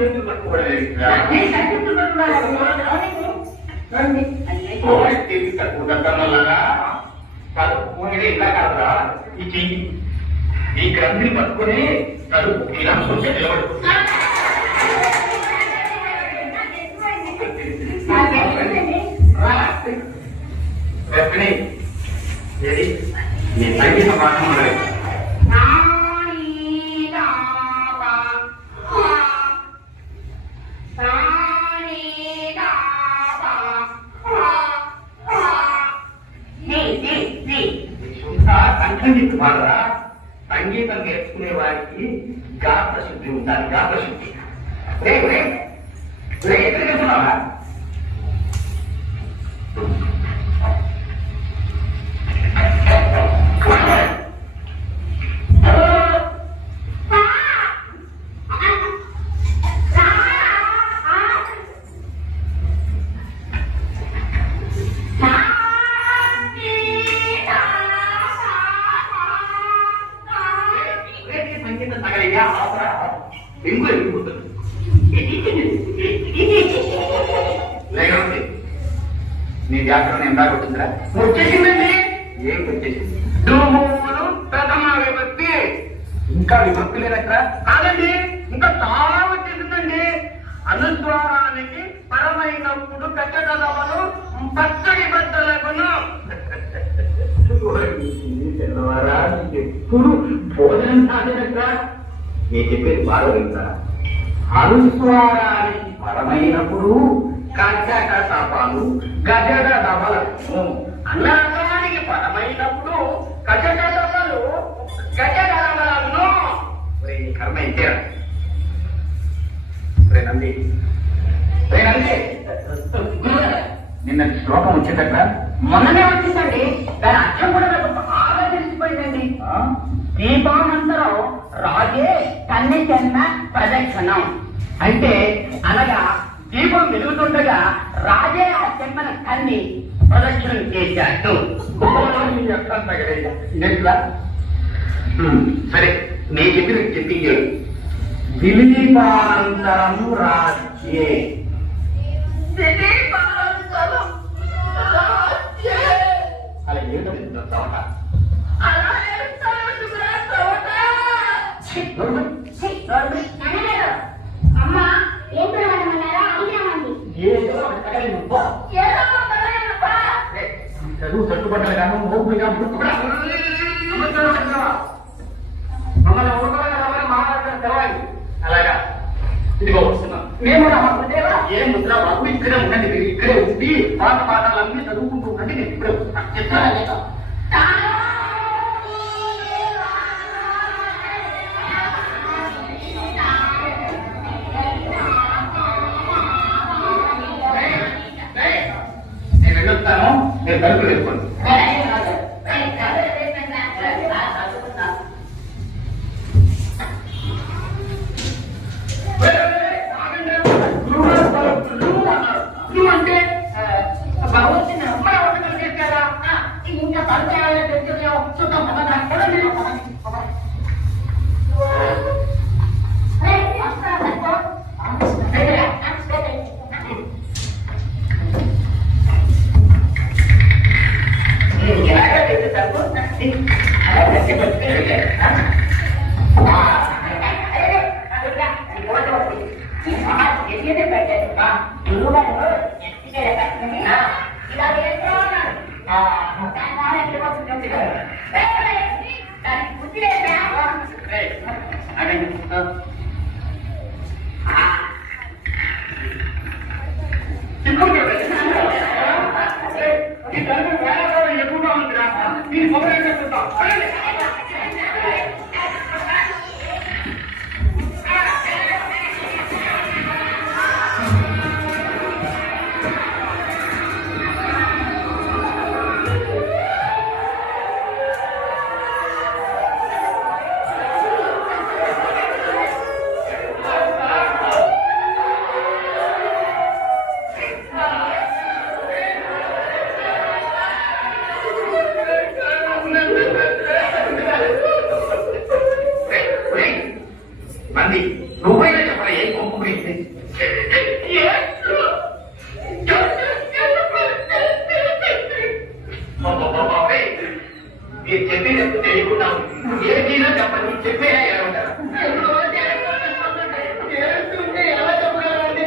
చేతులు పట్టుకోవడం ఇలా కాదురా ఈ చెయ్యి ఈ గ్రంథిని పట్టుకుని తలుపు ఇలా సొంత నిలబడుతుంది. నీ సంగీత పాఠం మొదలైంది. సంగీత పాడరా సంగీతం నేర్చుకునే వారికి గాత్ర శుద్ధి ఉండాలి. గాత్ర శుద్ధి ఎక్కడికి వెళ్తున్నావా? నీ వ్యాకరణం ఎంత వచ్చిందిరా? వచ్చేసిందండి. ఏం వచ్చేసింది? ప్రథమ విభక్తి. ఇంకా విభక్తి లేదక్కడ? కాదండి, ఇంకా చాలా వచ్చేసిందండి. అనుస్వారానికి పరమైనప్పుడు కచ్చటలవను పచ్చడి బట్టలకును. తెల్లవారా ఎప్పుడు భోజనం సాధినట్రా? నేను చెప్పేది బాగా వింటారా? అనుస్వారానికి పరమైనప్పుడు కచ్చట తపలు గజడ దమలను. అన్నదానికి పరమైనప్పుడు కచ్చట తపలు గజడ దమలను. కర్మ ఇంతేరా? నంది నిన్న శ్లోకం వచ్చేదట. మొన్ననే వచ్చిందండి. దాని అర్థం కూడా నాకు బాగా తెలిసిపోయిందండి. దీపానంతరం రాజే కన్నె చెన్న ప్రదక్షిణం అంటే అనగా దీపం వెలుగుతుండగా రాజే ఆ చెమ్మన కన్ని ప్రదక్షిణం చేశాడు. సరే నేను చెప్పింది దిలీపానంతరం రాజ్యే. అలా ఏమిటో చవట. చదువు తట్టుబడ్డారు కానీ మోపుగా మమ్మల్ని మహారాష్ట్ర తెలవాలి. అలాగా ఇదిగో వస్తున్నాం. మేము ఏ ముద్ర బాబు ఇక్కడే ఉండండి. మీరు ఇక్కడే ఉండి పాత పాఠాలన్నీ చదువుకుంటూ ఉండండి. నేను ఇప్పుడే చెప్తాను. నేను వెళ్ళొస్తాను. నేను తలుపు వేసుకోండి. అంటే భగవంతుని అమ్మడం చేస్తారా? ఇంకా పరిచయాలు తెలుసు చూద్దాం. ఎక్కువగా ఉందిరా మీరు మొబైల్ చెప్తుంటాం. మీరు చెప్పి చెప్తూ తెలియకున్నాము ఏ తీరో చెప్పండి చెప్పేలా ఎలా ఉంటారా ఎలా చెప్పగలండి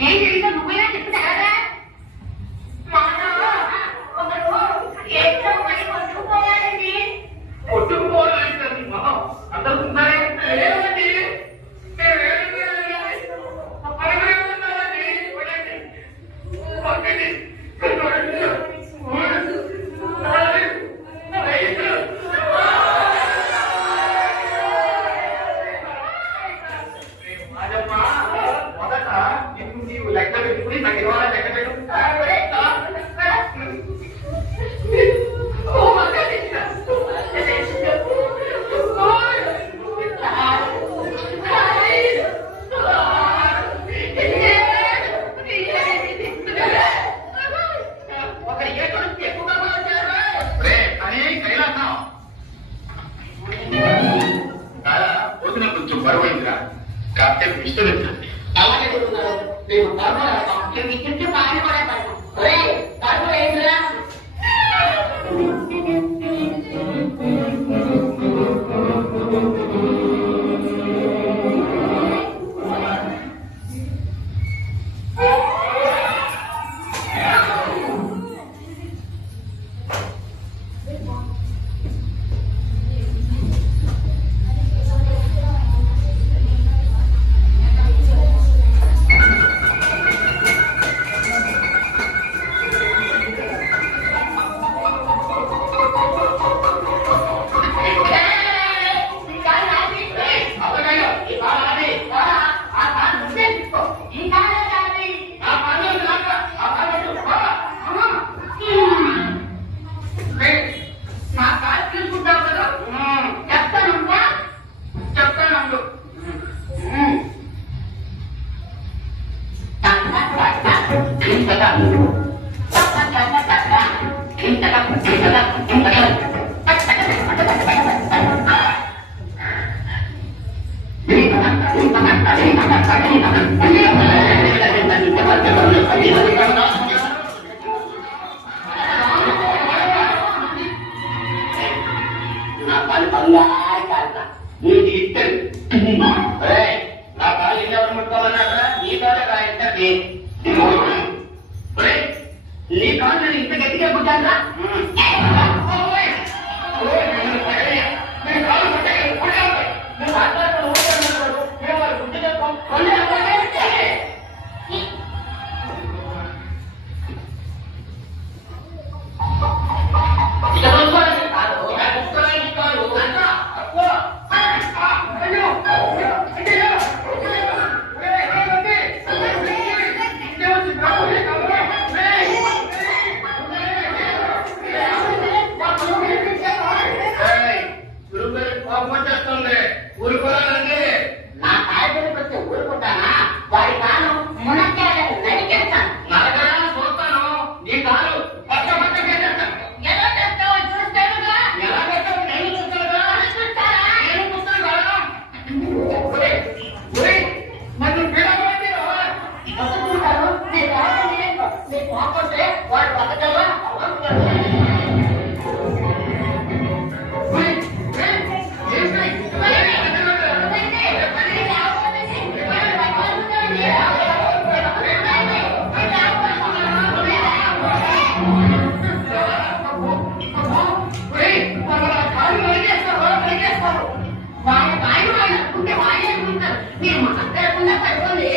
ఏం జరిగిందో నువ్వైనా చెప్తారా కొట్టుకుపోవాలండి అందరూ ఉన్నారండి మొదట నీవు లెక్క పెట్టుకుని నాకు ఇవాళ లెక్క పెట్టు కొంచెం బరువైందిరా కాకపోతే విస్తరించండి అలాగే చెప్తున్నారు మేము పర్వాలేదు చుట్టూ బాగా కూడా పర్వాలేదురా నా కాలు ఎవరు ముట్టుకోవాలన్నారా నీ కాలే రాయంటే నీ కాలు నేను ఇంత గట్టిగా పుట్టాను ఊరుకోవాలండి నా కాయలకు వచ్చే ఊరుకుంటానా వాడి కాలం మునక్కాయలకు నరికేస్తాను నరకరా చూస్తాను నీ కాలు పక్క పక్క చేసేస్తాను ఎలా చేస్తావో చూస్తానుగా ఎలా చేస్తావు నేను చూస్తానుగా చూస్తారా నేను చూస్తాను కదా మరి పీడమండి చూసుకుంటారు నీ పోకపోతే వాడు బతకల్లా వాళ్ళ బాయి వాళ్ళు అనుకుంటే వాళ్ళే అనుకుంటారు మీరు మాట్లాడకుండా పడుకోండి